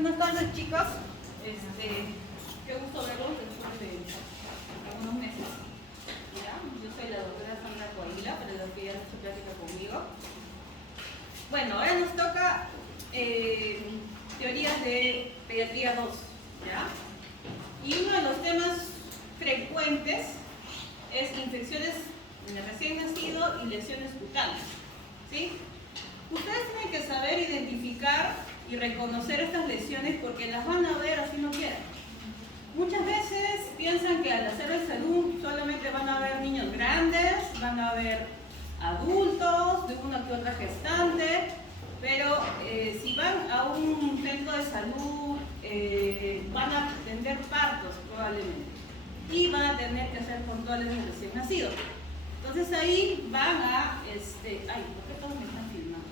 Buenas tardes, chicos. Qué gusto verlos después de algunos meses. ¿Ya? Yo soy la doctora Sandra Coahuila, para los que ya han hecho plática conmigo. Bueno, ahora nos toca teorías de pediatría 2. ¿Ya? Y uno de los temas frecuentes es infecciones en el recién nacido y lesiones cutáneas. ¿Sí? Ustedes tienen que saber identificar y reconocer estas lesiones porque las van a ver así no quieran. Muchas veces piensan que al hacer el salud solamente van a ver niños grandes, van a ver adultos, de una que otra gestante, pero si van a un centro de salud van a atender partos probablemente y van a tener que hacer controles de recién nacido. Entonces ahí van a, ay, ¿por qué todos me están filmando?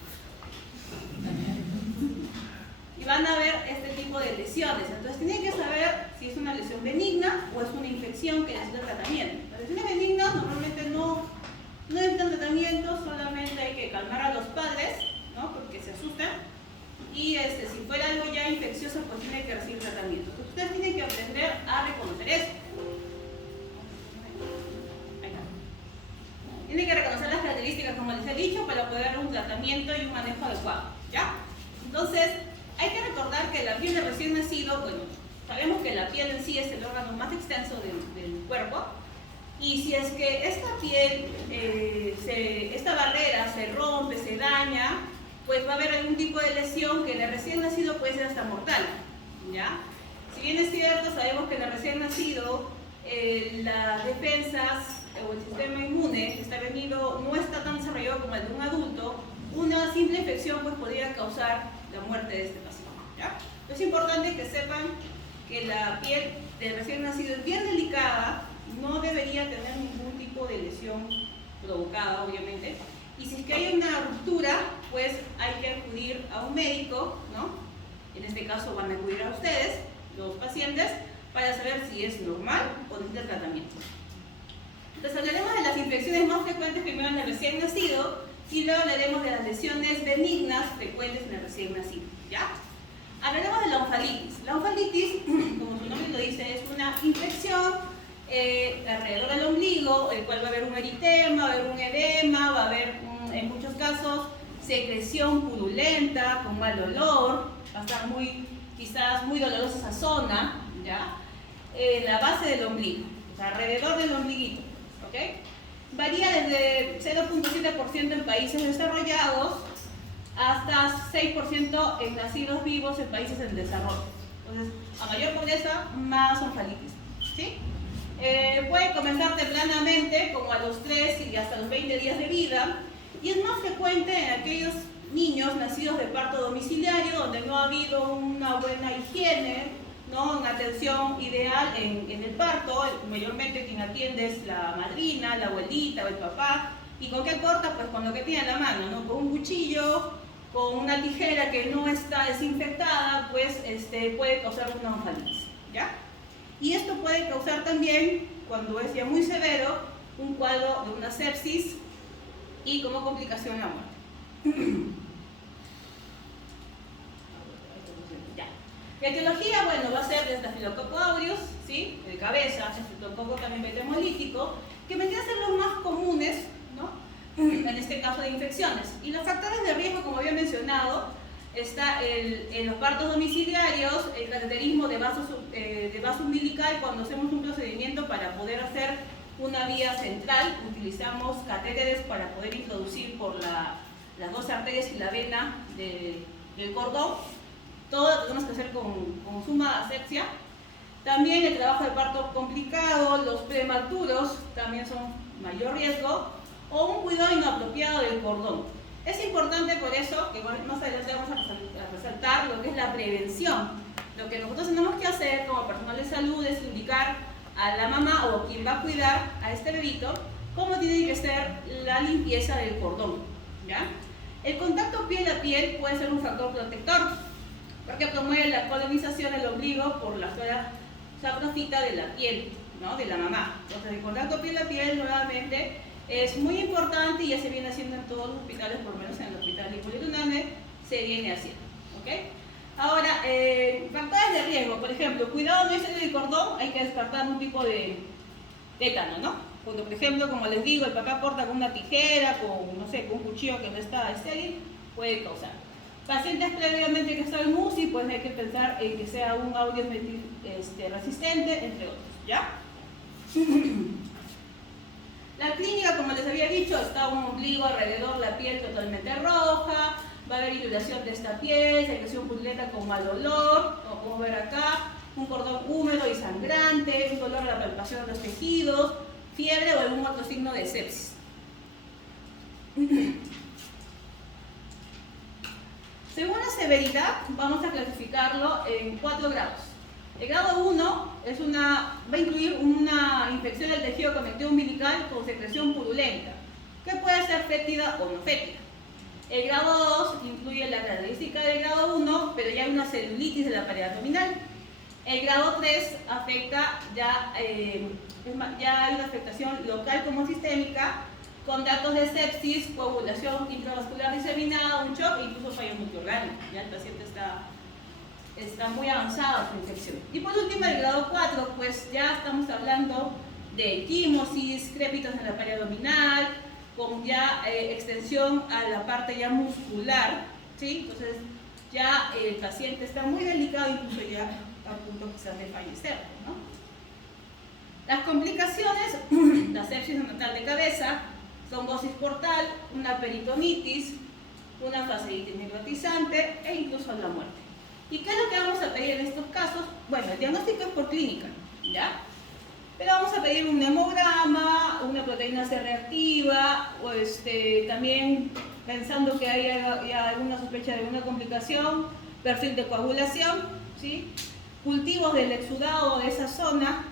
Y van a ver este tipo de lesiones. Entonces tienen que saber si es una lesión benigna o es una infección que necesita tratamiento. Las lesiones benignas normalmente no necesitan tratamiento, solamente hay que calmar a los padres, ¿no? Porque se asustan. Y si fuera algo ya infeccioso, pues tiene que recibir tratamiento. Entonces ustedes tienen que aprender a reconocer eso. Tienen que reconocer las características, como les he dicho, para poder dar un tratamiento y un manejo adecuado. ¿Ya? Entonces, hay que recordar que la piel de recién nacido, bueno, sabemos que la piel en sí es el órgano más extenso del cuerpo, y si es que esta piel, esta barrera se rompe, se daña, pues va a haber algún tipo de lesión que en el recién nacido puede ser hasta mortal. ¿Ya? Si bien es cierto, sabemos que en el recién nacido las defensas o el sistema inmune que está venido no está tan desarrollado como el de un adulto, una simple infección pues podría causar la muerte de este paciente. ¿Ya? Es importante que sepan que la piel del recién nacido es bien delicada, no debería tener ningún tipo de lesión provocada, obviamente, y si es que hay una ruptura, pues hay que acudir a un médico, ¿no? En este caso van a acudir a ustedes, los pacientes, para saber si es normal o necesita tratamiento. Entonces hablaremos de las infecciones más frecuentes primero en el recién nacido y luego hablaremos de las lesiones benignas frecuentes en el recién nacido. ¿Ya? Hablaremos de la onkalitis. La onkalitis, como su nombre lo dice, es una infección alrededor del ombligo, el cual va a haber un eritema, va a haber un edema, va a haber en muchos casos secreción purulenta, con mal olor, va a estar quizás muy dolorosa esa zona, ¿ya? La base del ombligo, o sea, alrededor del ombliguito. ¿Okay? Varía desde 0.7% en países desarrollados hasta 6% en nacidos vivos en países en desarrollo. Entonces, a mayor pobreza, más onkalitis. ¿Sí? Puede comenzar tempranamente, como a los 3 y hasta los 20 días de vida, y es más frecuente en aquellos niños nacidos de parto domiciliario, donde no ha habido una buena higiene, ¿no? Una atención ideal en el parto. Mayormente quien atiende es la madrina, la abuelita o el papá. ¿Y con qué corta? Pues con lo que tiene a la mano, ¿no? Con un cuchillo, con una tijera que no está desinfectada, pues puede causar una onkalitis. ¿Ya? Y esto puede causar también, cuando es ya muy severo, un cuadro de una sepsis y como complicación la muerte. La etiología, bueno, va a ser de Staphylococcus aureus, ¿sí? De cabeza, Streptococo también beta-hemolítico, que vendrían a ser los más comunes, ¿no? En este caso de infecciones. Y los factores de riesgo, como había mencionado, está en los partos domiciliarios, el cateterismo de vaso umbilical. Cuando hacemos un procedimiento para poder hacer una vía central, utilizamos catéteres para poder introducir por las dos arterias y la vena del cordón. Todo lo tenemos que hacer con suma asepsia. También el trabajo de parto complicado, los prematuros también son mayor riesgo, o un cuidado inapropiado del cordón. Es importante por eso, que más adelante vamos a resaltar lo que es la prevención. Lo que nosotros tenemos que hacer como personal de salud es indicar a la mamá o quien va a cuidar a este bebito cómo tiene que ser la limpieza del cordón. ¿Ya? El contacto piel a piel puede ser un factor protector, porque promueve la colonización del ombligo por la flora saprofita de la piel, ¿no? De la mamá. Entonces el contacto piel a piel nuevamente es muy importante y ya se viene haciendo en todos los hospitales, por lo menos en el hospital de Hipólito Unanue se viene haciendo. ¿Okay? Ahora, factores de riesgo, por ejemplo, cuidado no estéril del cordón, hay que descartar un tipo de tétano, ¿no? Cuando, por ejemplo, como les digo, el papá corta con una tijera, con, no sé, con un cuchillo que no está estéril, puede causar. Pacientes previamente que están en UCI, pues hay que pensar en que sea un audio resistente, entre otros, ¿ya? La clínica, como les había dicho, está un ombligo alrededor, la piel totalmente roja, va a haber irritación de esta piel, secreción purulenta con mal olor, como podemos ver acá, un cordón húmedo y sangrante, un dolor a la palpación de los tejidos, fiebre o algún otro signo de sepsis. Según la severidad, vamos a clasificarlo en 4 grados. El grado 1 va a incluir una infección del tejido conectivo umbilical con secreción purulenta, que puede ser fétida o no fétida. El grado 2 incluye la característica del grado 1, pero ya hay una celulitis de la pared abdominal. El grado 3 afecta, ya hay una afectación local como sistémica, con datos de sepsis, coagulación intravascular diseminada, un shock e incluso fallo multiorgánico. Ya el paciente está muy avanzada su infección. Y por último, el grado 4, pues ya estamos hablando de equimosis, crépitos en la pared abdominal, con ya extensión a la parte ya muscular, ¿sí? Entonces ya el paciente está muy delicado, incluso ya a punto quizás de fallecer, ¿no? Las complicaciones, la sepsis neonatal de cabeza, trombosis portal, una peritonitis, una fasciitis necrotizante e incluso la muerte. ¿Y qué es lo que vamos a pedir en estos casos? Bueno, el diagnóstico es por clínica, ¿ya? Pero vamos a pedir un hemograma, una proteína C reactiva, o también pensando que hay alguna sospecha de alguna complicación, perfil de coagulación, ¿sí? Cultivos del exudado de esa zona,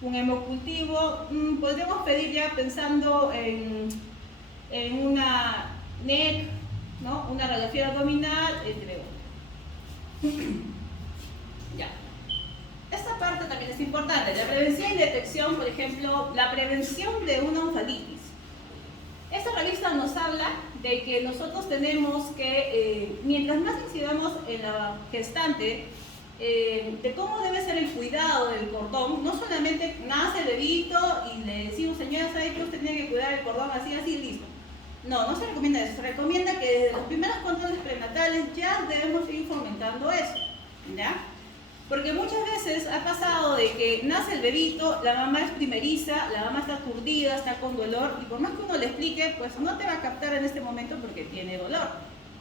un hemocultivo, podríamos pedir ya pensando en una NEC, ¿no? Una radiografía abdominal, entre otros. Ya. Esta parte también es importante, la prevención y detección, por ejemplo, la prevención de una oncalitis. Esta revista nos habla de que nosotros tenemos que, mientras más incidamos en la gestante, de cómo debe ser el cuidado del cordón, no solamente nace el bebito y le decimos, señora, ¿sabe que usted tiene que cuidar el cordón así, listo? No, no se recomienda eso, se recomienda que desde los primeros controles prenatales ya debemos ir fomentando eso, ¿ya? Porque muchas veces ha pasado de que nace el bebito, la mamá es primeriza, la mamá está aturdida, está con dolor, y por más que uno le explique, pues no te va a captar en este momento porque tiene dolor,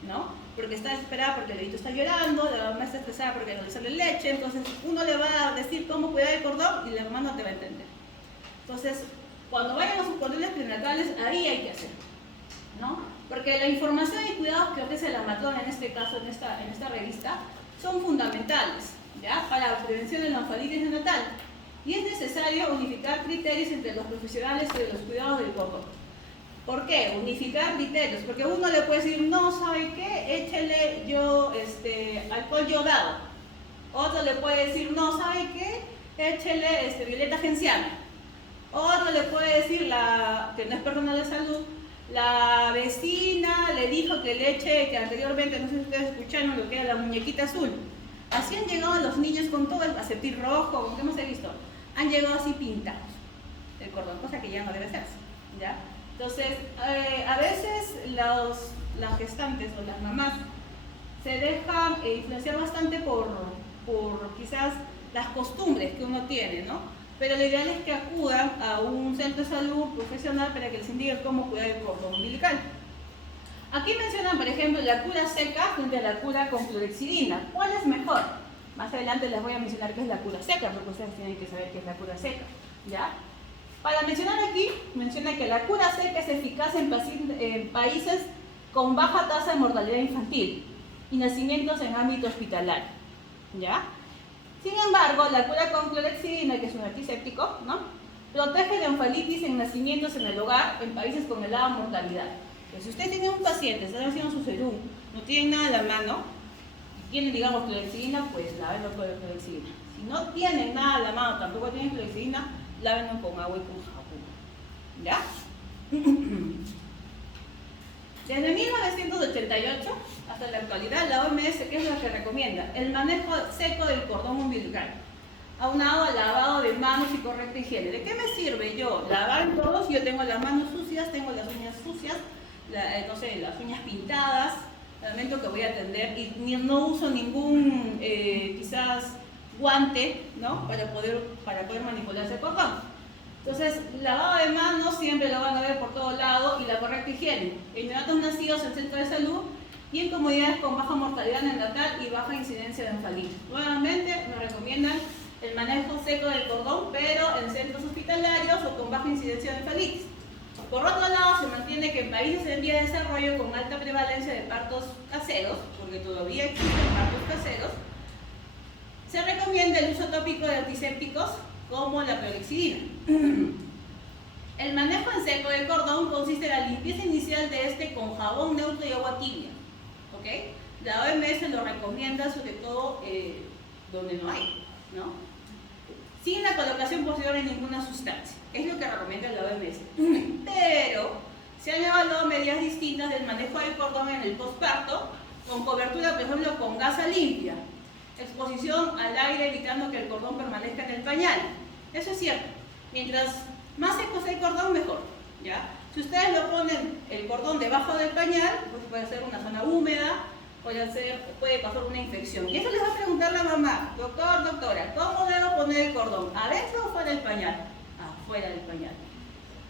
¿no? Porque está desesperada porque el bebito está llorando, la mamá está estresada porque no le sale leche, entonces uno le va a decir cómo cuidar el cordón y la mamá no te va a entender. Entonces, cuando vayan a sus controles prenatales, ahí hay que hacer, ¿no? Porque la información y cuidados que ofrece la matrona, en este caso, en esta revista, son fundamentales, ¿ya? Para la prevención de la oncalitis neonatal. Y es necesario unificar criterios entre los profesionales sobre los cuidados del cordón. ¿Por qué? Unificar criterios. Porque uno le puede decir, no, ¿sabe qué? Échele alcohol yodado. Otro le puede decir, no, ¿sabe qué? Échele violeta genciana. Otro le puede decir, que no es persona de salud, la vecina le dijo que le eche, que anteriormente, no sé si ustedes escucharon lo que era la muñequita azul. Así han llegado los niños con todo el acetil rojo, como que hemos visto. Han llegado así pintados el cordón, cosa que ya no debe hacerse, ¿ya? Entonces, a veces las gestantes o las mamás se dejan influenciar bastante por quizás las costumbres que uno tiene, ¿no? Pero lo ideal es que acudan a un centro de salud profesional para que les indique cómo cuidar el cordón umbilical. Aquí mencionan, por ejemplo, la cura seca frente a la cura con clorhexidina. ¿Cuál es mejor? Más adelante les voy a mencionar qué es la cura seca, porque ustedes tienen que saber qué es la cura seca, ¿ya? Para mencionar aquí, menciona que la cura seca es eficaz en países con baja tasa de mortalidad infantil y nacimientos en ámbito hospitalario, ¿ya? Sin embargo, la cura con clorhexidina, que es un antiséptico, ¿no? Protege de oncalitis en nacimientos en el hogar en países con elevada mortalidad. Entonces, si usted tiene un paciente, está haciendo su serum, no tiene nada en la mano, y tiene, digamos, clorhexidina, pues lávenlo con clorhexidina. Si no tiene nada en la mano, tampoco tiene clorhexidina, lávenlo con agua y con jabón, ¿ya? Desde 1988 hasta la actualidad, la OMS, ¿qué es lo que recomienda? El manejo seco del cordón umbilical, aunado al lavado de manos y correcta higiene. ¿De qué me sirve yo lavar todos? Yo tengo las manos sucias, tengo las uñas sucias, no sé, las uñas pintadas, al momento que voy a atender, y no uso ningún, quizás, guante, ¿no? Para poder manipular ese cordón. Entonces, lavado de manos siempre lo van a ver por todos lados, y la correcta higiene. En neonatos nacidos en centro de salud y en comunidades con baja mortalidad neonatal y baja incidencia de enfalitis. Nuevamente, nos recomiendan el manejo seco del cordón, pero en centros hospitalarios o con baja incidencia de enfalitis. Por otro lado, se mantiene que en países en vía de desarrollo con alta prevalencia de partos caseros, porque todavía existen partos caseros, se recomienda el uso tópico de antisépticos como la clorhexidina. El manejo en seco del cordón consiste en la limpieza inicial de este con jabón neutro y agua tibia. ¿Okay? La OMS lo recomienda sobre todo donde no hay, ¿no? Sin la colocación posterior de ninguna sustancia. Es lo que recomienda la OMS. Pero se han evaluado medidas distintas del manejo del cordón en el posparto, con cobertura, por ejemplo, con gasa limpia, exposición al aire evitando que el cordón permanezca en el pañal. Eso es cierto. Mientras más seco sea el cordón, mejor, ¿ya? Si ustedes lo ponen el cordón debajo del pañal, pues puede ser una zona húmeda, puede pasar una infección. Y eso les va a preguntar la mamá: doctor, doctora, ¿cómo debo poner el cordón? ¿Adentro o fuera del pañal? Afuera del pañal.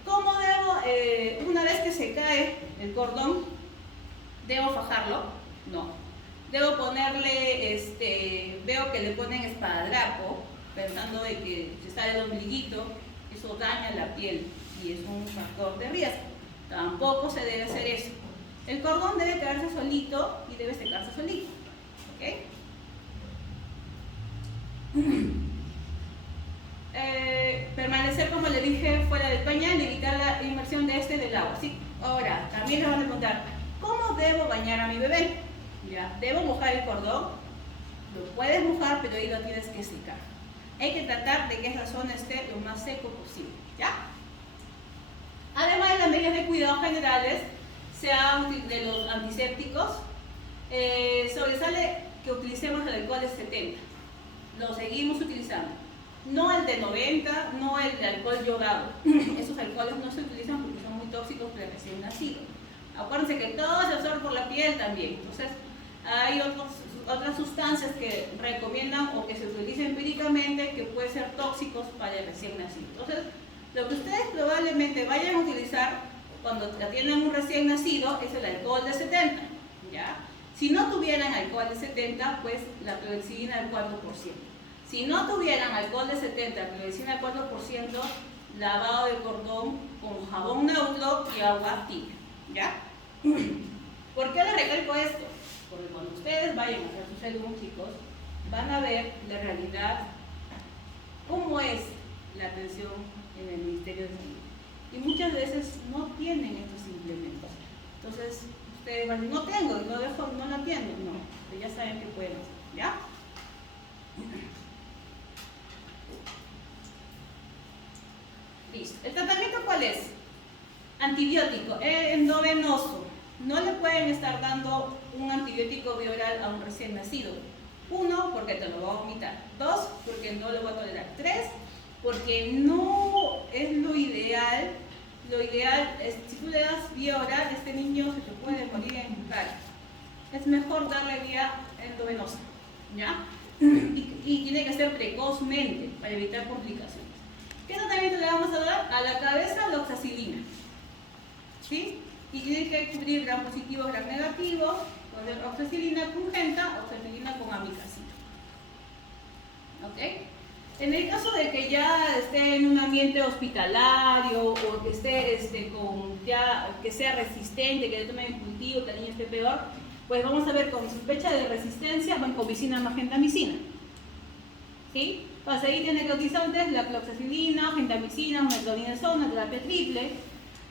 ¿Cómo debo, una vez que se cae el cordón, debo fajarlo? No. Debo ponerle, veo que le ponen esparadrapo, pensando de que se sale el ombliguito, eso daña la piel y es un factor de riesgo. Tampoco se debe hacer eso. El cordón debe quedarse solito y debe secarse solito. ¿Ok? Permanecer, como le dije, fuera del pañal y evitar la inmersión de este del agua. ¿Sí? Ahora, también les van a preguntar: ¿cómo debo bañar a mi bebé? ¿Ya? ¿Debo mojar el cordón? Lo puedes mojar, pero ahí lo tienes que secar. Hay que tratar de que esa zona esté lo más seco posible, ¿ya? Además de las medidas de cuidado generales, de los antisépticos, sobresale que utilicemos el alcohol de 70. Lo seguimos utilizando. No el de 90, no el de alcohol yodado. Esos alcoholes no se utilizan porque son muy tóxicos para el recién nacido. Acuérdense que todo se absorbe por la piel también. Entonces, hay otras sustancias que recomiendan o que se utilizan empíricamente que pueden ser tóxicos para el recién nacido. Entonces, lo que ustedes probablemente vayan a utilizar cuando atiendan un recién nacido es el alcohol de 70, ¿ya? Si no tuvieran alcohol de 70, pues la clorhexidina del 4%. Si no tuvieran alcohol de 70, clorhexidina del 4%, lavado de cordón con jabón neutro y agua tibia, ¿ya? ¿Por qué les recalco esto? Porque cuando ustedes vayan a hacer sus alumnos, chicos, van a ver la realidad, cómo es la atención en el Ministerio de Salud. Y muchas veces no tienen estos implementos. Entonces, ustedes van a decir: no tengo, no la atiendo. No, pero ya saben que pueden hacer, ¿ya? Listo. ¿El tratamiento cuál es? Antibiótico, endovenoso. No le pueden estar dando un antibiótico bioral a un recién nacido. 1, porque te lo va a vomitar. 2, porque no lo va a tolerar. 3, porque no es lo ideal. Lo ideal es, si tú le das vía oral, este niño se te puede morir en bucal. Es mejor darle vía endovenosa, ¿ya? Y tiene que ser precozmente para evitar complicaciones. ¿Qué tratamiento le vamos a dar? A la cabeza, la oxacilina, ¿sí? Y tiene que cubrir gram positivo, gram negativo, con oxacilina pungenta, oxacilina con amicacina. ¿Ok? En el caso de que ya esté en un ambiente hospitalario o que esté que sea resistente, que le tome el cultivo, que el niño esté peor, pues vamos a ver con sospecha de resistencia, vancomicina más gentamicina. ¿Sí? Para seguir tiene que utilizar antes la cloxacilina, gentamicina, metronidazol, terapia triple,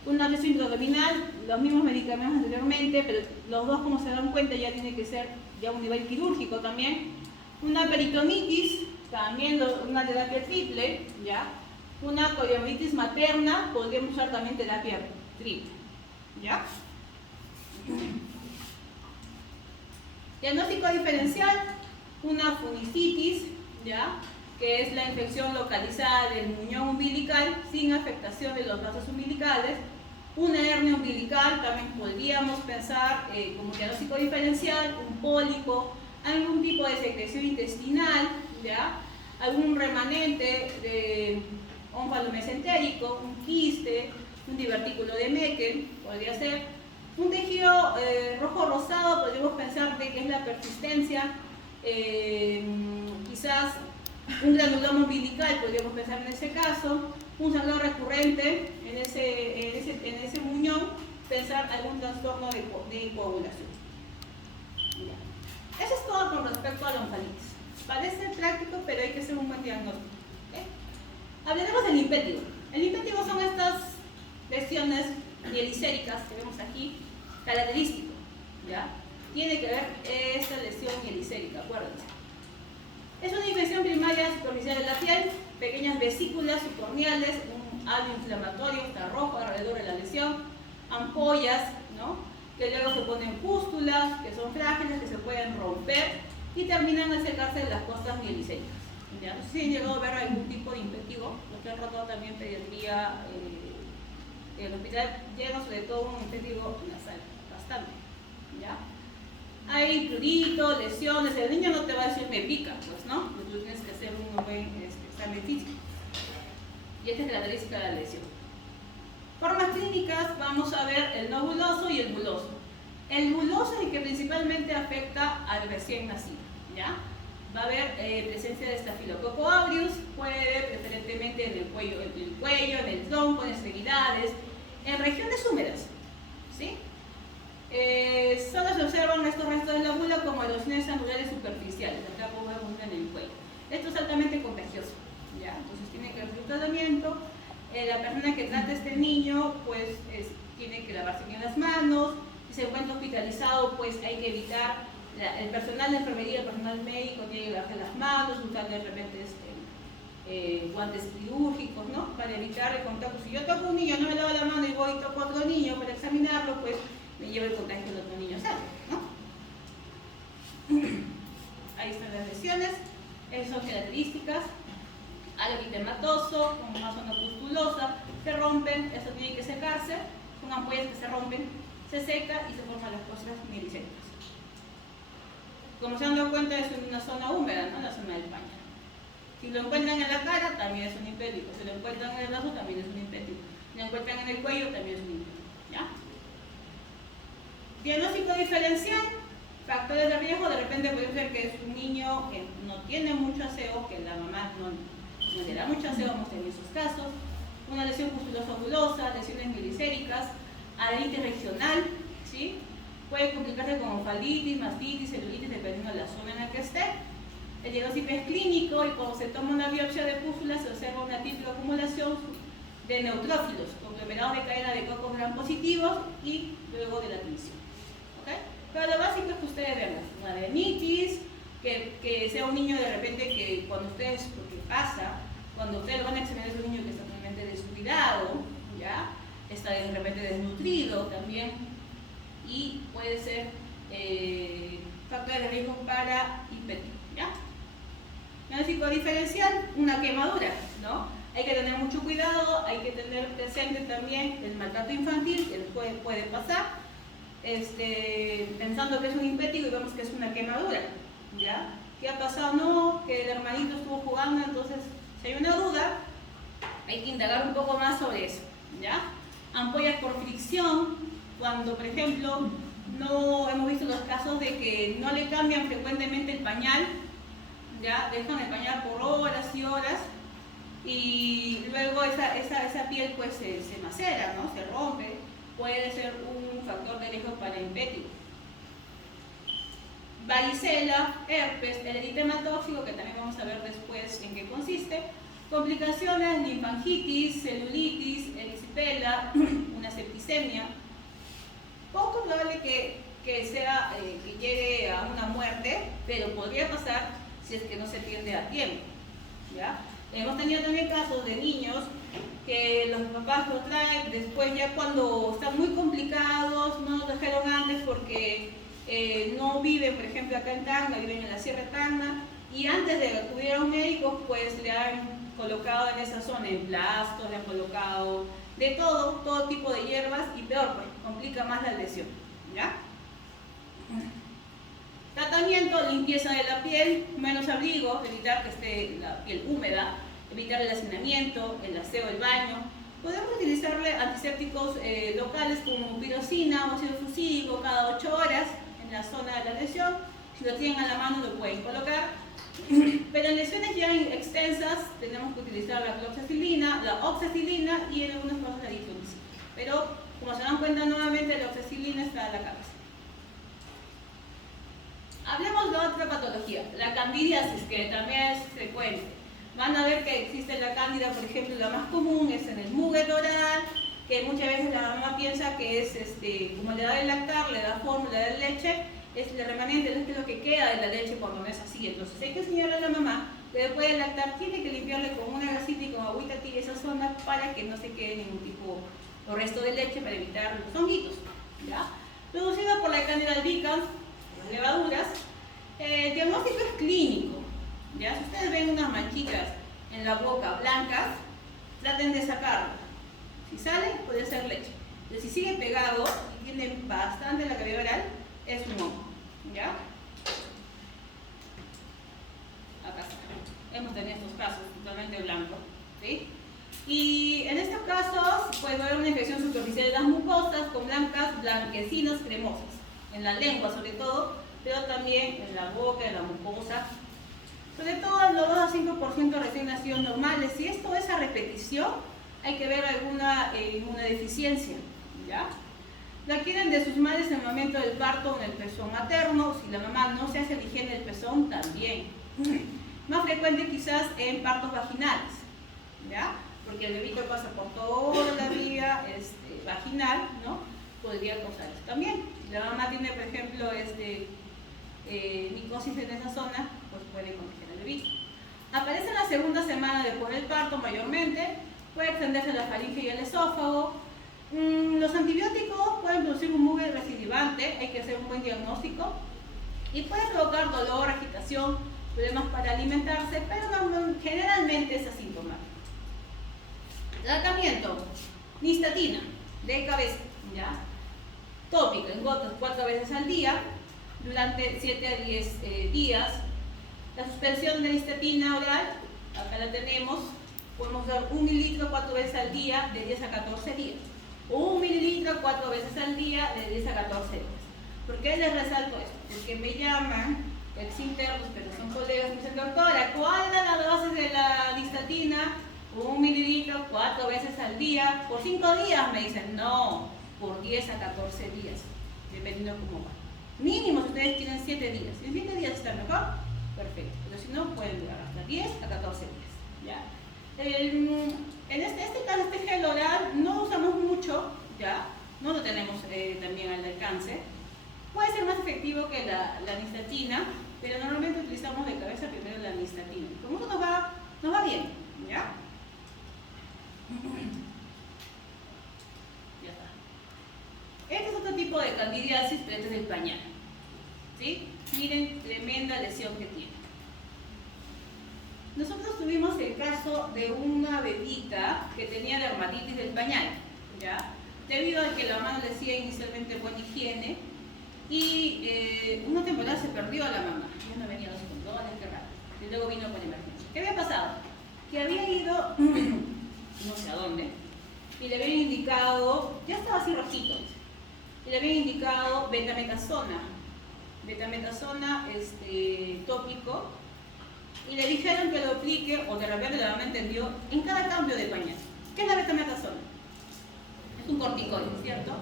una lesión intraabdominal, los mismos medicamentos anteriormente, pero los dos, como se dan cuenta, ya tiene que ser ya a un nivel quirúrgico también. Una peritonitis, también una terapia triple, ¿ya? Una coriambitis materna, podríamos usar también terapia triple, ¿ya? Diagnóstico diferencial, una funicitis, ¿ya?, que es la infección localizada del muñón umbilical sin afectación de los vasos umbilicales. Una hernia umbilical, también podríamos pensar como diagnóstico diferencial, un pólipo, algún tipo de secreción intestinal, ¿ya?, algún remanente de ónfalo mesentérico, un quiste, un divertículo de Meckel, podría ser un tejido rojo rosado, podríamos pensar de que es la persistencia, quizás un granuloma umbilical, podríamos pensar en ese caso, un sangrado recurrente en ese muñón, pensar algún trastorno de coagulación. Ya. Eso es todo con respecto a la oncalitis. Parece práctico, pero hay que hacer un buen diagnóstico. ¿Okay? Hablaremos del impétigo. El impétigo son estas lesiones mielicéricas que vemos aquí, característico, ¿ya? Tiene que ver esta lesión mielicérica, acuérdense. Es una infección primaria superficial de la piel, pequeñas vesículas subcorneales, un halo inflamatorio, está rojo alrededor de la lesión, ampollas, ¿no?, que luego se ponen pústulas, que son frágiles, que se pueden romper y terminan al secarse de las costas mielicéricas. ¿Ya? No sé si han llegado a ver algún tipo de impétigo, los que han rotado también pediatría en el hospital, llega sobre todo un impétigo nasal, bastante. ¿Ya? Hay prurito, lesiones, el niño no te va a decir me pica, pues, ¿no? Pues tú tienes que hacer un buen examen físico. Y esta es la característica de la lesión. Formas clínicas, vamos a ver el no buloso y el buloso. El buloso es el que principalmente afecta al recién nacido, ¿ya? Va a haber presencia de Staphylococcus aureus, puede haber preferentemente en el cuello, en el tronco, en extremidades, en regiones húmedas, ¿sí? Solo se observan estos restos de la bula como erosiones angulares superficiales, acá podemos ver en el cuello. Esto es altamente contagioso, ¿ya? Entonces tiene que hacer un tratamiento. La persona que trata a este niño, pues, tiene que lavarse bien las manos. Si se encuentra hospitalizado, pues hay que evitar, el personal de enfermería, el personal médico tiene que lavarse las manos, usar de repente guantes quirúrgicos, ¿no?, para evitar el contacto. Si yo toco a un niño, no me lavo la mano y voy y toco a otro niño para examinarlo, pues me lleva el contagio del otro niño sano, ¿no? Ahí están las lesiones, esas son características. Algo eritematoso, con una zona pustulosa, se rompen, eso tiene que secarse, son ampollas que se rompen, se seca y se forman las costras mielicéricas. Como se han dado cuenta, es una zona húmeda, ¿no?, la zona del pañal. Si lo encuentran en la cara, también es un impétigo. Si lo encuentran en el brazo, también es un impétigo. Si lo encuentran en el cuello, también es un impétigo. ¿Ya? Diagnóstico diferencial, factores de riesgo. De repente puede ser que es un niño que no tiene mucho aseo, que la mamá no le da mucho aseo, hemos tenido esos casos. Una lesión pustulosa-ovulosa, lesiones mielicéricas, adenitis regional, ¿sí? Puede complicarse con ofalitis, mastitis, celulitis, dependiendo de la zona en la que esté. El diagnóstico es clínico y cuando se toma una biopsia de pústula se observa una típica acumulación de neutrófilos, conglomerados de cadena de cocos gram positivos y luego de la admisión. ¿Okay? Pero lo básico es que ustedes vean una adenitis, que sea un niño de repente que cuando ustedes, porque pasa, cuando ustedes van a examinar, es un niño que está totalmente descuidado, ¿ya? Está de repente desnutrido también, y puede ser factor de riesgo para impétigo, ¿ya? Diagnóstico diferencial, una quemadura, ¿no? Hay que tener mucho cuidado, hay que tener presente también el maltrato infantil, que después puede pasar, pensando que es un impético y vemos que es una quemadura, ¿ya? ¿Qué ha pasado? No, que el hermanito estuvo jugando, entonces si hay una duda, hay que indagar un poco más sobre eso, ¿ya? Ampollas por fricción, cuando por ejemplo no hemos visto los casos de que no le cambian frecuentemente el pañal, ya dejan el pañal por horas y horas y luego esa piel pues se macera, ¿no? Se rompe, puede ser un factor de riesgo para impétigo. Varicela, herpes, el eritema tóxico, que también vamos a ver después en qué consiste. Complicaciones, linfangitis, celulitis, erisipela, una septicemia. Poco probable que llegue a una muerte, pero podría pasar si es que no se atiende a tiempo, ¿ya? Hemos tenido también casos de niños que los papás lo traen después ya cuando están muy complicados, no lo trajeron antes porque no viven, por ejemplo, acá en Tacna, viven en la Sierra de Tacna, y antes de que acudir a un médico, pues le han colocado en esa zona emplastos, le han colocado de todo tipo de hierbas, y peor, pues complica más la lesión, ¿ya? Tratamiento, limpieza de la piel, menos abrigo, evitar que esté la piel húmeda, evitar el hacinamiento, el aseo del baño. Podemos utilizarle antisépticos locales como pirocina o ácido fusivo cada 8 horas en la zona de la lesión. Si lo tienen a la mano lo pueden colocar. Pero en lesiones ya extensas tenemos que utilizar la cloxacilina, la oxacilina y en algunos casos la diflunisina. Pero como se dan cuenta nuevamente, la oxacilina está a la cabeza. Hablemos de otra patología, la candidiasis, que también es frecuente. Van a ver que existe la cándida, por ejemplo, la más común es en el muget oral, que muchas veces la mamá piensa que es, como le da de lactar, le da fórmula de leche, es el remanente, es lo que queda de la leche cuando no es así. Entonces hay que enseñarle a la mamá que después de lactar tiene que limpiarle con una gasita y con agüita tibia esa zona para que no se quede ningún tipo o resto de leche para evitar los honguitos, ¿ya? Producido por la cándida albicans, las levaduras. El diagnóstico es clínico, ¿ya? Si ustedes ven unas manchitas en la boca blancas, traten de sacarlas. Si sale, puede ser leche. Pero si sigue pegado y tiene bastante la cavidad oral, es un hongo, ¿ya? Acá está. Hemos tenido estos casos totalmente blancos, ¿sí? Y en estos casos puede haber una infección superficial de las mucosas con blancas, blanquecinas, cremosas. En la lengua sobre todo, pero también en la boca, en la mucosa. Sobre todo en los 2 a 5% de recién nacidos normales. Si esto es a repetición, hay que ver alguna inmunodeficiencia, ¿ya? La adquieren de sus madres en el momento del parto en el pezón materno. Si la mamá no se hace la higiene del pezón, también. Más frecuente quizás en partos vaginales, ¿ya? Porque el bebito pasa por toda la vía vaginal, ¿no? Podría causar esto también. Si la mamá tiene, por ejemplo, micosis en esa zona, pues puede contagiar al bebito. Aparece en la segunda semana después del parto mayormente, puede extenderse a la faringe y el esófago. Los antibióticos pueden producir un muget recidivante, hay que hacer un buen diagnóstico, y puede provocar dolor, agitación, problemas para alimentarse, pero generalmente es asintomático. Tratamiento, nistatina, de cabeza, ¿ya? Tópico, en gotas 4 veces al día, durante 7 a 10 días. La suspensión de nistatina oral, acá la tenemos, podemos dar 1 mililitro 4 veces al día, de 10 a 14 días. 1 mililitro 4 veces al día, de 10 a 14 días. ¿Por qué les resalto esto? Porque me llaman ex internos, pero son colegas, me dicen, doctora, ¿cuál es la dosis de la nistatina? 1 mililitro 4 veces al día, por 5 días, me dicen, no, por 10 a 14 días, dependiendo cómo va. Mínimo si ustedes tienen 7 días. Si en 7 días está mejor, perfecto. Pero si no, pueden durar hasta 10 a 14 días, ¿ya? En este caso, este gel oral no usamos mucho, ¿ya? No lo tenemos también al alcance. Puede ser más efectivo que la nistatina, pero normalmente utilizamos de cabeza primero la nistatina. Como eso nos va bien, ¿ya? Ya está. Este es otro tipo de candidiasis, pero este es el pañal, ¿sí? Miren, tremenda lesión que tiene. Nosotros tuvimos el caso de una bebita que tenía dermatitis del pañal, ¿ya? Debido a que la mamá le hacía inicialmente buena higiene y una temporada se perdió a la mamá. Ya no venía los condones, qué raro. Y luego vino con emergencia. ¿Qué había pasado? Que había ido, no sé a dónde, y le habían indicado, ya estaba así rojito, y le habían indicado betametasona tópico, y le dijeron que lo aplique, o de repente la mamá entendió, en cada cambio de pañal. ¿Qué es la betametasona? Es un corticoide, ¿cierto?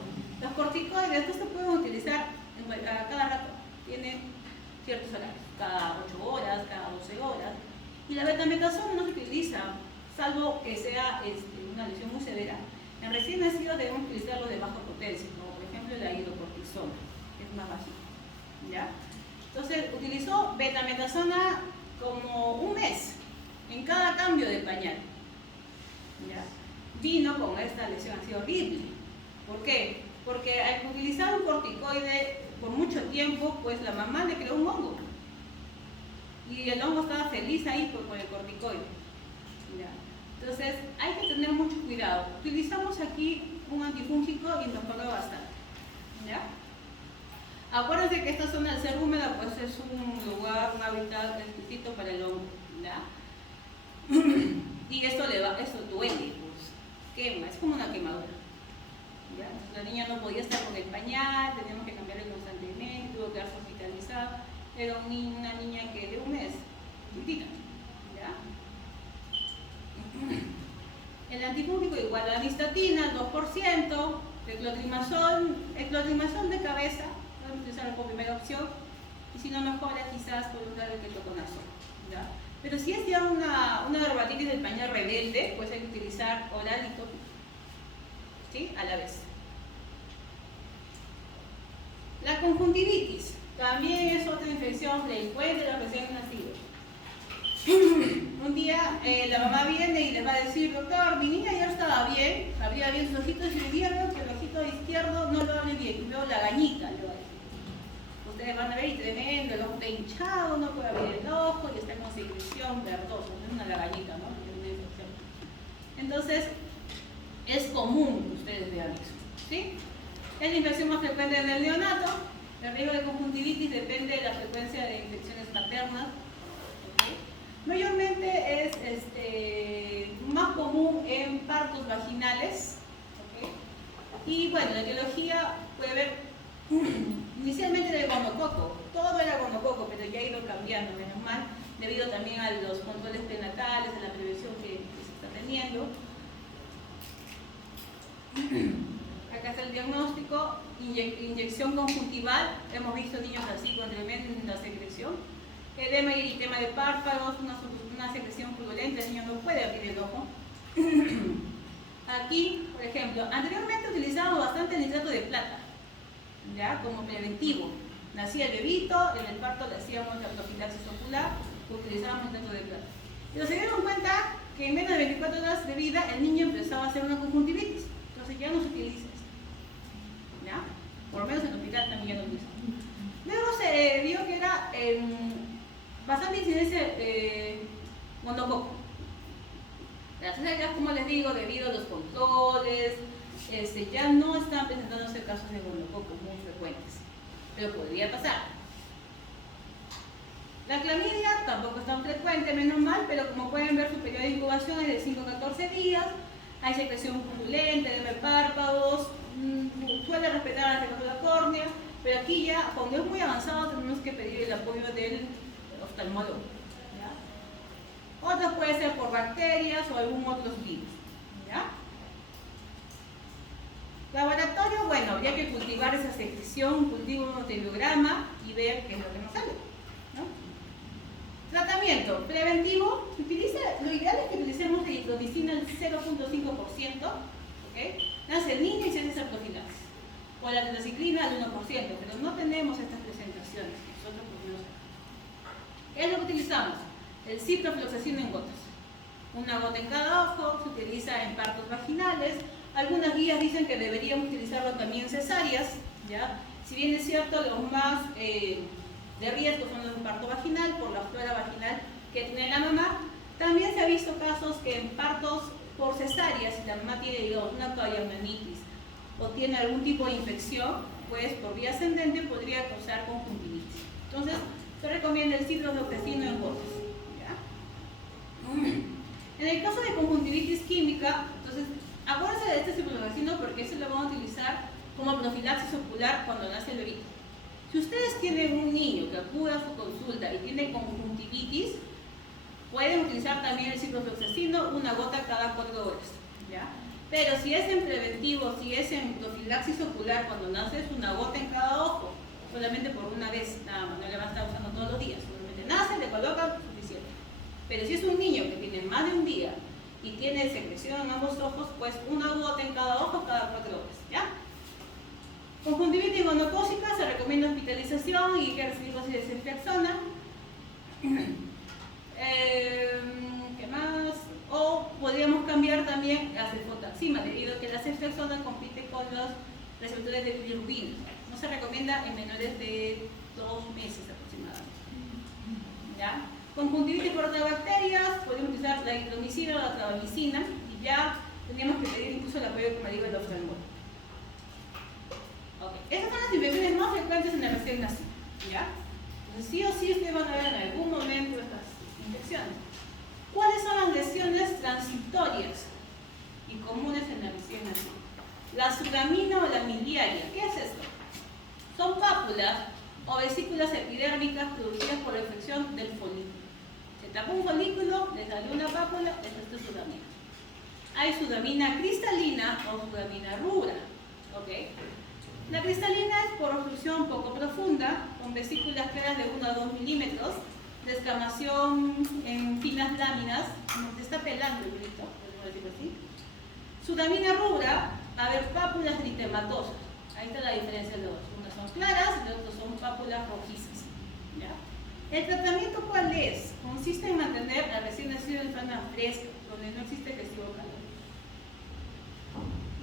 Los corticoides estos se pueden utilizar a cada rato, tienen ciertos horarios, cada 8 horas, cada 12 horas, y la betametasona no se utiliza, salvo que sea una lesión muy severa. En recién nacidos debemos utilizarlo de baja potencia, como por ejemplo la hidrocortisona, que es más bajito, ¿ya? Entonces utilizó betametasona como un mes en cada cambio de pañal, ¿ya? Vino con esta lesión, ha sido horrible. ¿Por qué? Porque al utilizar un corticoide por mucho mucho tiempo, pues la mamá le creó un hongo. Y el hongo estaba feliz ahí con el corticoide. ¿Ya? Entonces, hay que tener mucho cuidado. Utilizamos aquí un antifúngico y mejoró bastante. ¿Ya? Acuérdense que esta zona, al ser húmeda, pues es un lugar, un hábitat exquisito para el hongo. ¿Ya? Y esto duele, pues, quema, es como una quemadura. ¿Ya? Entonces, la niña no podía estar con el pañal, teníamos que cambiarle constantemente, tuvo que quedarse hospitalizada. Era una niña que de un mes, chiquitita. ¿Ya? El antifúngico igual a la nistatina, 2%, el clotrimazol de cabeza, podemos utilizar como primera opción, y si no mejora quizás por usar el ketoconazol. ¿Ya? Pero si es ya una dermatitis del pañal rebelde, pues hay que utilizar oral y tópico, ¿sí? A la vez. La conjuntivitis también es otra infección frecuente de los recién nacidos. Un día la mamá viene y les va a decir: doctor, mi niña ya estaba bien, abría bien sus ojitos, y hoy día veo que el ojito izquierdo no lo abre bien, veo la gañita, le va a decir. Ustedes van a ver y tremendo, el ojo está hinchado, no puede abrir el ojo y está con secreción verdosa, no es una lagañita, ¿no? Es una infección. Entonces, es común que ustedes vean eso, ¿sí? Es la infección más frecuente en el neonato. El riesgo de conjuntivitis depende de la frecuencia de infecciones maternas. ¿Okay? Mayormente es más común en partos vaginales. ¿Okay? Y bueno, la etiología puede haber inicialmente del gonococo. Todo era gonococo, pero ya ha ido cambiando, menos mal, debido también a los controles prenatales, a la prevención que se está teniendo. Acá está el diagnóstico: inyección conjuntival. Hemos visto niños así con tremenda secreción, edema y eritema de párpados, una secreción purulenta, el niño no puede abrir el ojo. Aquí, por ejemplo, anteriormente utilizábamos bastante el nitrato de plata, ¿ya? Como preventivo. Nacía el bebito, en el parto le hacíamos la profilaxis ocular, utilizábamos nitrato de plata. Pero se dieron cuenta que en menos de 24 horas de vida el niño empezaba a hacer una conjuntivitis. Entonces ya no se utiliza esto, ¿ya? Por lo menos en el hospital también ya no utiliza. Luego se vio que era bastante incidencia monococo. Entonces ya, como les digo, debido a los controles, ya no están presentándose casos de monococo muy frecuentes, pero podría pasar. La clamidia tampoco es tan frecuente, menos mal, pero como pueden ver, su periodo de incubación es de 5 a 14 días. Hay secreción purulenta, edema de párpados, suele respetar la temperatura de la córnea, pero aquí ya, cuando es muy avanzado, tenemos que pedir el apoyo del oftalmólogo. ¿Ya? Otros puede ser por bacterias o algún otro virus. ¿Ya? Laboratorio, bueno, habría que cultivar esa secreción, cultivar un uroteriograma y ver qué es lo que nos sale, ¿no? Tratamiento preventivo, lo ideal es que utilicemos eritromicina al 0.5%, ¿okay? Nace el niño y se hace esa profilaxis, o la tetraciclina al 1%, pero no tenemos estas presentaciones, nosotros pues no sabemos. ¿Qué es lo que utilizamos? El ciprofloxacino en gotas, una gota en cada ojo, se utiliza en partos vaginales. Algunas guías dicen que deberíamos utilizarlo también en cesáreas, ¿ya? Si bien es cierto, los más de riesgo son los de parto vaginal, por la flora vaginal que tiene la mamá. También se ha visto casos que en partos por cesárea, si la mamá tiene, digamos, una cariamnitis o tiene algún tipo de infección, pues por vía ascendente podría causar conjuntivitis. Entonces, se recomienda el ciprofloxacino en gotas, ¿ya? En el caso de conjuntivitis química, entonces, acuérdense de este ciprofloxacino porque eso lo vamos a utilizar como profilaxis ocular cuando nace el bebito. Si ustedes tienen un niño que acude a su consulta y tiene conjuntivitis, pueden utilizar también el ciprofloxacino, una gota cada 4 horas, ¿ya? Pero si es en preventivo, si es en profilaxis ocular, cuando nace es una gota en cada ojo, solamente por una vez, nada más, no le va a estar usando todos los días, solamente nace, le colocan, suficiente. Pero si es un niño que tiene más de un día y tiene secreción en ambos ojos, pues una gota en cada ojo cada 4 horas, ¿ya? Conjuntivitis gonocócica, se recomienda hospitalización y que recibir dosis de ceftriaxona. ¿Qué más? O podríamos cambiar también a cefotaxima, debido a que la ceftriaxona compite con los receptores de bilirrubina. No se recomienda en menores de 2 meses aproximadamente. ¿Ya? Conjuntivitis por otras bacterias, podemos utilizar la indomitacina o la travamicina y ya tenemos que pedir incluso el apoyo, como digo, del oftalmólogo. Okay. Estas son las infecciones más frecuentes en el recién nacido. ¿Ya? Entonces, sí o sí ustedes van a ver en algún momento estas infecciones. ¿Cuáles son las lesiones transitorias y comunes en el recién nacido? La suramina o la miliaria. ¿Qué es esto? Son pápulas o vesículas epidérmicas producidas por la infección del folículo. Se tapó un folículo, le salió una pápula, esto es suramina. Hay suramina cristalina o suramina rubra. ¿Okay? La cristalina es por oclusión poco profunda, con vesículas claras de 1 a 2 milímetros, descamación en finas láminas, como se está pelando el grito, podemos decirlo así. Suramina rubra, a ver, pápulas eritematosas. Ahí está la diferencia de los dos. Unas son claras y las otras son pápulas rojizas. ¿Ya? ¿El tratamiento cuál es? Consiste en mantener al recién nacido en zona fresca, donde no existe excesivo calor.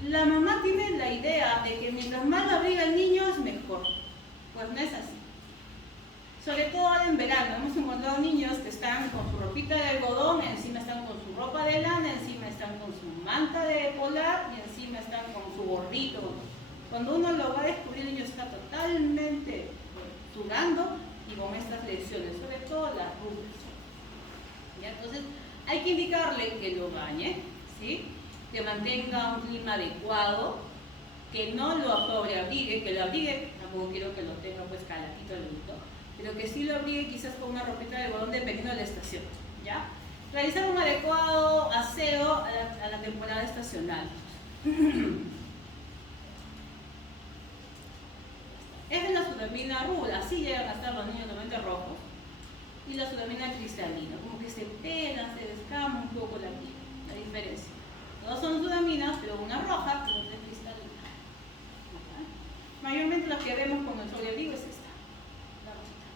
La mamá tiene la idea de que mientras más abriga el niño es mejor. Pues no es así. Sobre todo ahora en verano, hemos encontrado niños que están con su ropita de algodón, encima están con su ropa de lana, encima están con su manta de polar y encima están con su gorrito. Cuando uno lo va a descubrir, el niño está totalmente sudando y con estas lesiones, sobre todo las rubras. ¿Ya? Entonces, hay que indicarle que lo bañe, ¿sí? Que mantenga un clima adecuado, que no lo sobreabrigue, que lo abrigue, tampoco quiero que lo tenga pues calatito el adulto, pero que sí lo abrigue quizás con una ropita de algodón dependiendo de la estación. ¿Ya? Realizar un adecuado aseo a la temporada estacional. Esta es la suramina rubra, así llegan a estar los niños totalmente rojos. Y la suramina cristalina, como que se pela, se descama un poco la piel, la diferencia. Todas son sudaminas, pero una roja y otra cristalina. ¿Okay? Mayormente las que vemos con el sobreabrigo es esta, la rosita.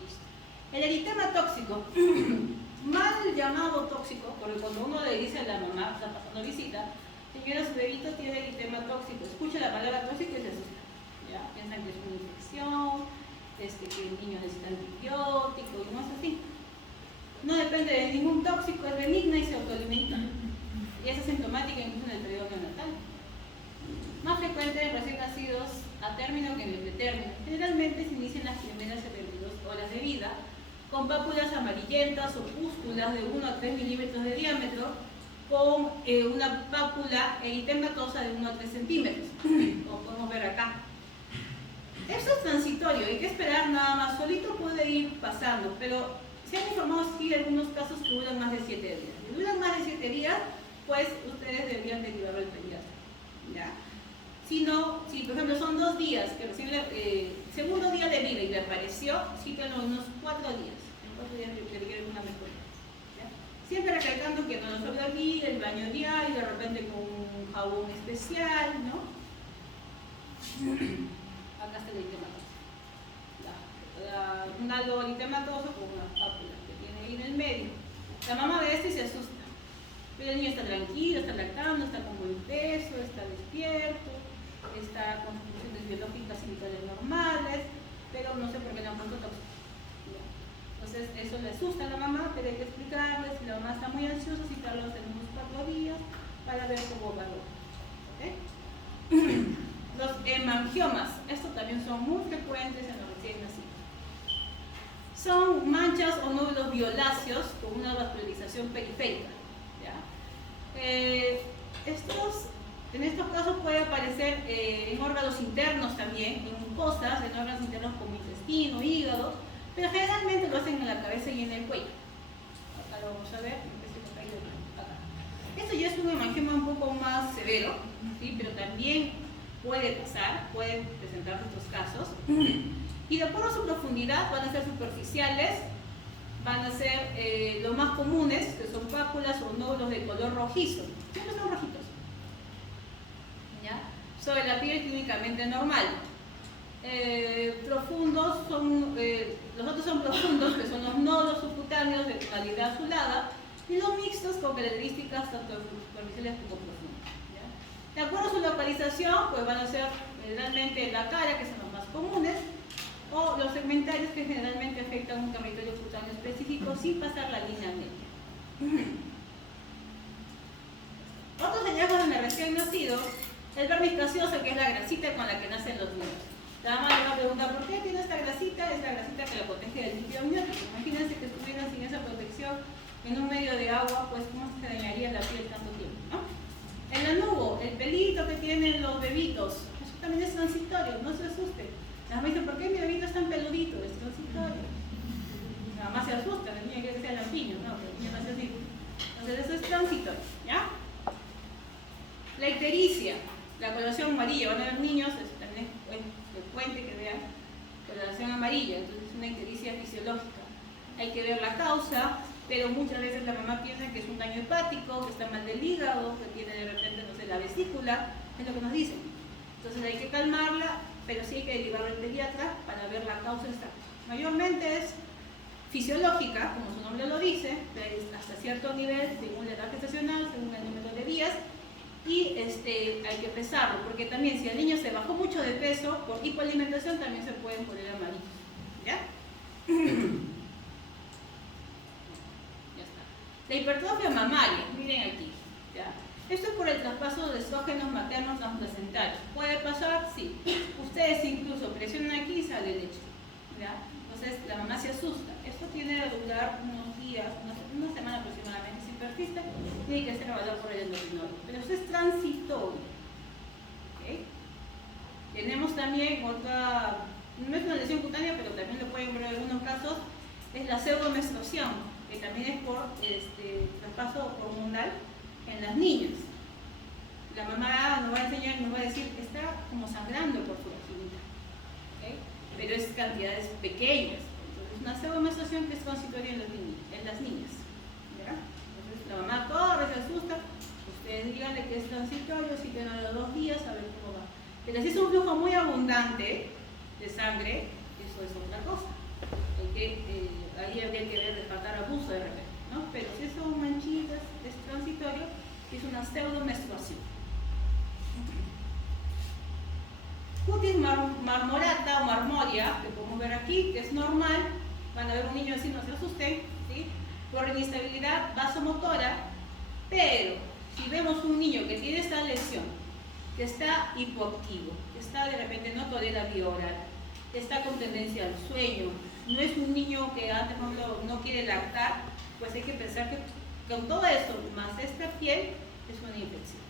Listo. El eritema tóxico, mal llamado tóxico, porque cuando uno le dice a la mamá, está pasando visita, señora, su bebito tiene eritema tóxico, escucha la palabra tóxico y se asusta. ¿Ya? Piensan que es una infección, que el niño necesita antibiótico y no es así. No depende de ningún tóxico, es benigna y se autoalimenta. Y es asintomática incluso en el periodo neonatal. Más frecuente en recién nacidos a término que en el pretérmino. Generalmente se inician las primeras 72 horas de vida con pápulas amarillentas o pústulas de 1 a 3 milímetros de diámetro con una pápula eritematosa de 1 a 3 centímetros. Como podemos ver acá. Esto es transitorio, hay que esperar nada más. Solito puede ir pasando, pero se han informado sí algunos casos que duran más de 7 días. Si duran más de 7 días, pues ustedes deberían derivarlo al pediatra. ¿Ya? Si no, si por ejemplo son 2 días, que recién segundo día de vida y le apareció, síganlo unos 4 días. En 4 días le requieren una mejoría. ¿Ya? Siempre recalcando que no lo sobrevive, el baño diario, de repente con un jabón especial, ¿no? Acá está el eritematoso. Un halo eritematoso con unas pápulas que tiene ahí en el medio. La mamá ve esto y se asusta. Pero el niño está tranquilo, está lactando, está con buen peso, está despierto, está con funciones biológicas y vitales normales, pero no sé por qué le han puesto tóxico. Entonces eso le asusta a la mamá, pero hay que explicarle, si la mamá está muy ansiosa, citarlos en unos 4 días para ver cómo va. ¿Okay? Los hemangiomas, estos también son muy frecuentes en los recién nacidos. Son manchas o nódulos violáceos con una vascularización periférica. ¿Ya? En estos casos puede aparecer en órganos internos también, en mucosas, en órganos internos como intestino, hígado, pero generalmente lo hacen en la cabeza y en el cuello. Acá lo vamos a ver, acá. Esto ya es un hemangioma un poco más severo, ¿sí? Pero también puede pasar, pueden presentarse estos casos. Y de acuerdo a su profundidad van a ser superficiales, van a ser los más comunes, que son pápulas o nódulos de color rojizo. Siempre son rojitos. ¿Ya? Sobre la piel clínicamente normal. Profundos son, los otros son profundos, que son los nódulos subcutáneos de tonalidad azulada, y los mixtos con características tanto superficiales como profundas. ¿Ya? De acuerdo a su localización, pues van a ser generalmente la cara, que son los más comunes, o los segmentarios, que generalmente afectan un territorio cutáneo específico sin pasar la línea media. Otros hallazgos en el recién nacido, el vermis caseoso, que es la grasita con la que nacen los niños. La mamá le va a preguntar, ¿por qué tiene esta grasita? Es la grasita que la protege del líquido amniótico. Imagínense que estuvieran sin esa protección en un medio de agua, pues cómo se dañaría la piel tanto tiempo, ¿no? El anubo, el pelito que tienen los bebitos, eso también es transitorio, no se asuste. La mamá dice, ¿por qué mi bebito es tan peludito? Es transitorio. La mamá se asusta, el niño quiere que sea lampiño, no, pero el niño no es así. Entonces eso es transitorio, ¿ya? La ictericia, la coloración amarilla, van a ver niños, también es frecuente que vean coloración amarilla, entonces es una ictericia fisiológica. Hay que ver la causa, pero muchas veces la mamá piensa que es un daño hepático, que está mal del hígado, que tiene de repente, no sé, la vesícula, es lo que nos dicen. Entonces hay que calmarla, pero sí hay que derivarla al pediatra para ver la causa exacta. Mayormente es fisiológica, como su nombre lo dice, hasta cierto nivel, según la edad gestacional, según el número de días, y hay que pesarlo, porque también si el niño se bajó mucho de peso, por hipoalimentación también se pueden poner amarillos. ¿Ya? Ya está. La hipertrofia mamaria, miren aquí. ¿Ya? Esto es por el traspaso de estrógenos maternos transplacentarios. ¿Puede pasar? Sí. Ustedes incluso presionan aquí y sale leche. ¿Ya? Entonces la mamá se asusta. Esto tiene que durar unos días, una semana aproximadamente. Si persiste, tiene que ser evaluado por el endocrinólogo. Pero eso es transitorio. ¿Okay? Tenemos también otra, no es una lesión cutánea, pero también lo pueden ver en algunos casos, es la pseudomenstruación, que también es por traspaso hormonal en las niñas. La mamá nos va a enseñar y nos va a decir, está como sangrando por su vaginita. ¿Okay? Pero es cantidades pequeñas. Entonces, una pseudomenstruación que es transitoria en las niñas. ¿Ya? Entonces, la mamá corre, se asusta. Ustedes díganle que es transitorio, si tienen a los 2 días, a ver cómo va. Pero si es un flujo muy abundante de sangre, eso es otra cosa. Ahí habría que ver, descartar abuso de repente, ¿no? Pero si son manchitas, es transitorio, es una pseudomenstruación. Cutis marmorata o marmoria, que podemos ver aquí, que es normal, van a ver un niño así, no se asusten, ¿sí? Por inestabilidad vasomotora, pero si vemos un niño que tiene esta lesión, que está hipoactivo, que está de repente no tolera vía oral, que está con tendencia al sueño, no es un niño que antes no quiere lactar, pues hay que pensar que con todo eso, más esta piel, es una infección.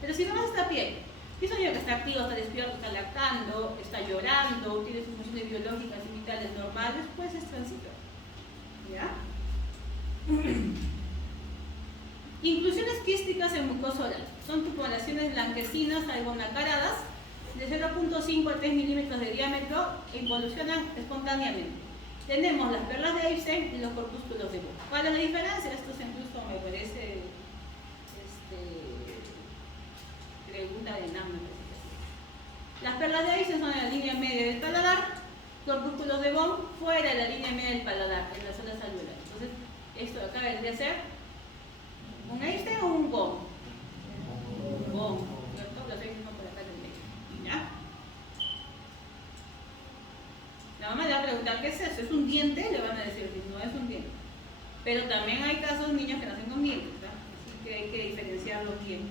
Pero si vemos esta piel, es un niño que está activo, está despierto, está lactando, está llorando, tiene sus funciones biológicas y vitales normales, pues es transitorio. ¿Ya? Inclusiones quísticas en mucosa oral. Son tubulaciones blanquecinas, algo nacaradas, de 0.5 a 3 milímetros de diámetro e involucionan espontáneamente. Tenemos las perlas de Ibsen y los corpúsculos de Bohr. ¿Cuál es la diferencia? Esto incluso me parece pregunta de NAM. Las perlas de Ibsen son en la línea media del paladar, corpúsculos de Bohr fuera de la línea media del paladar, en las zonas alveolares. Entonces, esto de acá vendría a ser un Einstein o un Bohm. Un Bohm, ¿cierto? Los Einstein son por acá en el medio. ¿Ya? La mamá le va a preguntar qué es eso. ¿Es un diente? Le van a decir que no es un diente. Pero también hay casos de niños que nacen con dientes, ¿verdad? Así que hay que diferenciarlos bien.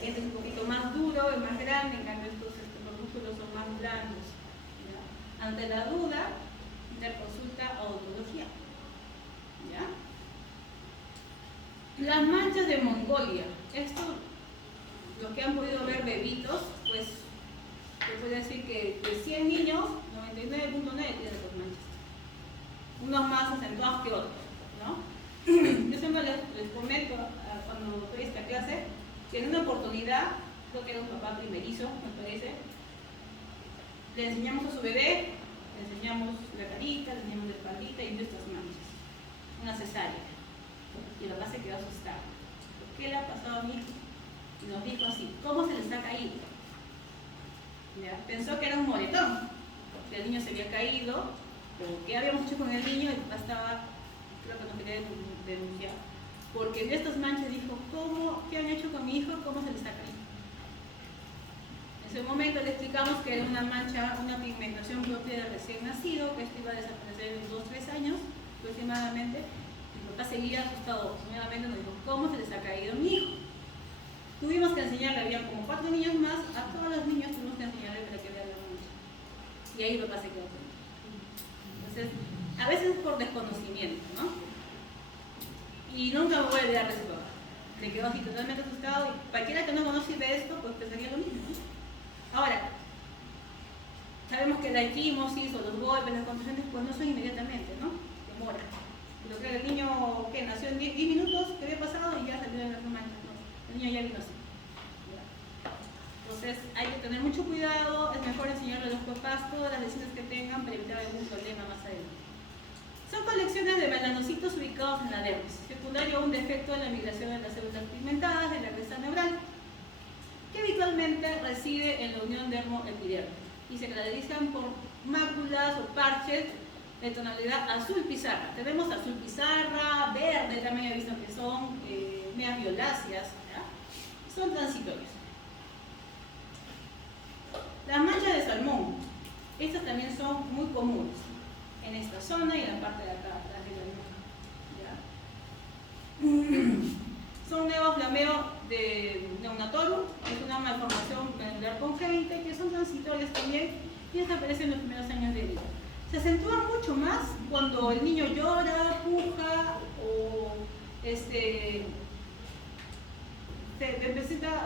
Este es un poquito más duro, es más grande, en cambio estos corpúsculos son más blandos. ¿Ya? Ante la duda, interconsulta a odontología. ¿Ya? Las manchas de Mongolia. Esto, los que han podido ver bebitos, pues se puede decir que de 100 niños, 99.9 tienen esas manchas. Unos más acentuados que otros, ¿no? Yo siempre les comento cuando doy esta clase que en una oportunidad, creo que era un papá primerizo, me parece, le enseñamos a su bebé, le enseñamos la carita, le enseñamos la espaldita y nuestras manchas. Una cesárea. Y el papá se quedó asustado. ¿Qué le ha pasado a mi hijo? Y nos dijo así, ¿cómo se les ha caído? ¿Ya? Pensó que era un moretón, que el niño se había caído, pero ¿qué habíamos hecho con el niño? El papá estaba, creo que no quería denunciar, porque de estas manchas dijo, ¿qué han hecho con mi hijo? ¿Cómo se les ha caído? En ese momento le explicamos que era una mancha, una pigmentación propia de recién nacido, que esto iba a desaparecer en 2-3 años aproximadamente. Mi papá seguía asustado, nuevamente nos dijo, ¿cómo se les ha caído mi hijo? Tuvimos que enseñarle, había como 4 niños más, a todos los niños tuvimos que enseñarle para que vean la mancha. Y ahí papá se quedó con él. Entonces, a veces es por desconocimiento, ¿no? Y nunca me voy a olvidar de ese papá. Me quedó así totalmente asustado y cualquiera que no conoce de esto, pues pensaría lo mismo, ¿no? Ahora, sabemos que la equimosis o los golpes, las contusiones, pues no son inmediatamente, ¿no? Demora. Lo que el niño que nació en 10 minutos, que había pasado y ya salió de la mancha. El niño ya vino así. Entonces hay que tener mucho cuidado, es mejor enseñarle a los papás todas las lesiones que tengan para evitar algún problema más adelante. Son colecciones de melanocitos ubicados en la dermis, secundario a un defecto en la migración de las células pigmentadas de la cresta neural, que habitualmente reside en la unión dermo-epidérmica y se caracterizan por máculas o parches de tonalidad azul pizarra. Tenemos azul pizarra, verde, también he visto que son medias violáceas, ¿ya? Son transitorios. Las manchas de salmón, estas también son muy comunes en esta zona y en la parte de acá, atrás de la nuca. Son neoflameo de neonatorum, es una malformación medular congénita que son transitorias también y desaparecen en los primeros años de vida. Se acentúa mucho más cuando el niño llora, puja o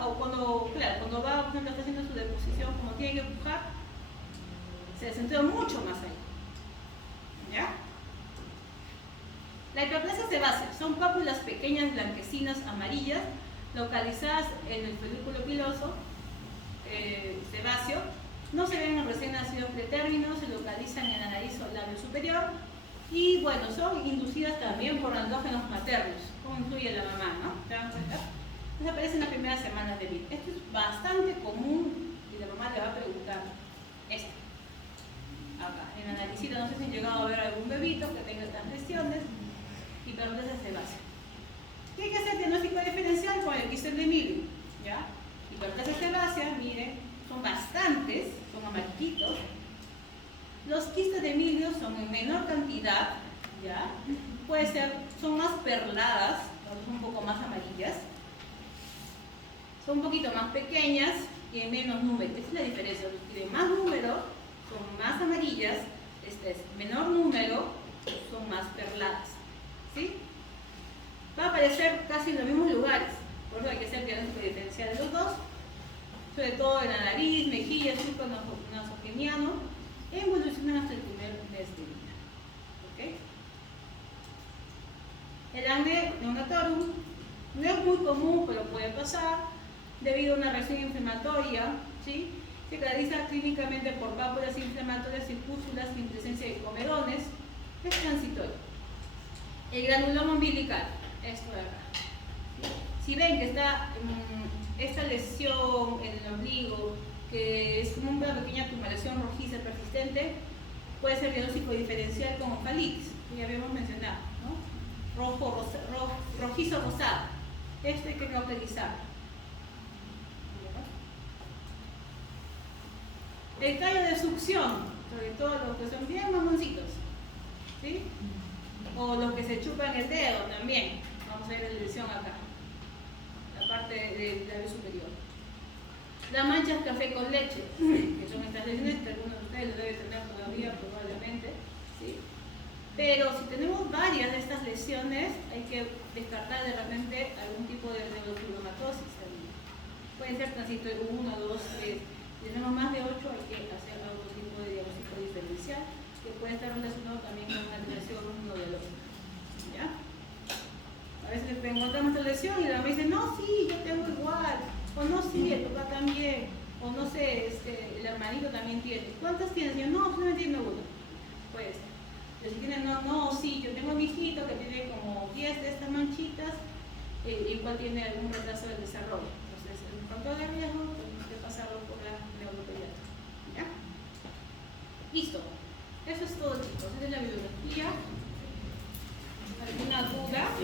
o cuando, claro, cuando va, por ejemplo, está haciendo su deposición, como tiene que pujar, se acentúa mucho más ahí. ¿Ya? La hiperplasia sebácea son pápulas pequeñas blanquecinas amarillas localizadas en el folículo piloso sebáceo. No se ven en recién nacidos pretérminos, se localizan en la nariz o el labio superior y bueno, son inducidas también por andrógenos maternos, como incluye la mamá, ¿no? ¿Te dan cuenta? Entonces aparecen en las primeras semanas de vida. Esto es bastante común y la mamá le va a preguntar esto. Acá, en la naricita, no sé si han llegado a ver algún bebito que tenga estas lesiones, hiperplasia sebácea. ¿Qué hay que hacer diagnóstico diferencial con el quistes de Milio? ¿Ya? Hiperplasia sebácea, miren, son bastantes, son amarillitos. Los quistes de Milio son en menor cantidad, ¿ya? Puede ser, son más perladas, son un poco más amarillas. Son un poquito más pequeñas y en menos número. Esa es la diferencia. Los que tienen más número son más amarillas, este es menor número, son más perladas. ¿Sí? Va a aparecer casi en los mismos lugares, por eso hay que hacer diagnóstico diferencial de los dos, sobre todo en la nariz, mejilla, surco nasogeniano, e evolucionan hasta el primer mes de vida. ¿Okay? El acné neonatorum no es muy común, pero puede pasar debido a una reacción inflamatoria, ¿sí? Se caracteriza clínicamente por pápulas inflamatorias y pústulas sin presencia de comedones, es transitorio. El granuloma umbilical, esto de acá. Si ven que está esta lesión en el ombligo, que es como una pequeña tumoración rojiza persistente, puede ser diagnóstico diferencial con ofalitis, que ya habíamos mencionado, ¿no? Rojizo rosado. Esto hay que cauterizar. El callo de succión, sobre todo los que son bien mamoncitos, ¿sí? O los que se chupan el dedo también. Vamos a ver la lesión acá, la parte del labio superior. Las manchas café con leche, que son estas lesiones que algunos de ustedes lo deben tener todavía probablemente, ¿sí? Pero si tenemos varias de estas lesiones, hay que descartar de repente algún tipo de neurofibromatosis también. Pueden ser transito 1, 2, 3. Si tenemos más de 8, hay que hacer algún tipo de diagnóstico diferencial que puede estar relacionado también con una lesión nodológica. ¿Ya? A veces encontramos esta lesión y la mamá dice, no, sí, yo tengo igual, o no, sí, el papá también, o no sé, el hermanito también tiene. ¿Cuántas tienes? Y yo, no, solamente tiene uno. Pues, si tienen, no, sí, yo tengo a mi hijito que tiene como 10 de estas manchitas, igual tiene algún retraso del desarrollo. Entonces, en factor de riesgo, tenemos que pasarlo por la neuropediatra. ¿Ya? Listo. Eso es todo, chicos. Esa es la bibliografía. ¿Alguna duda?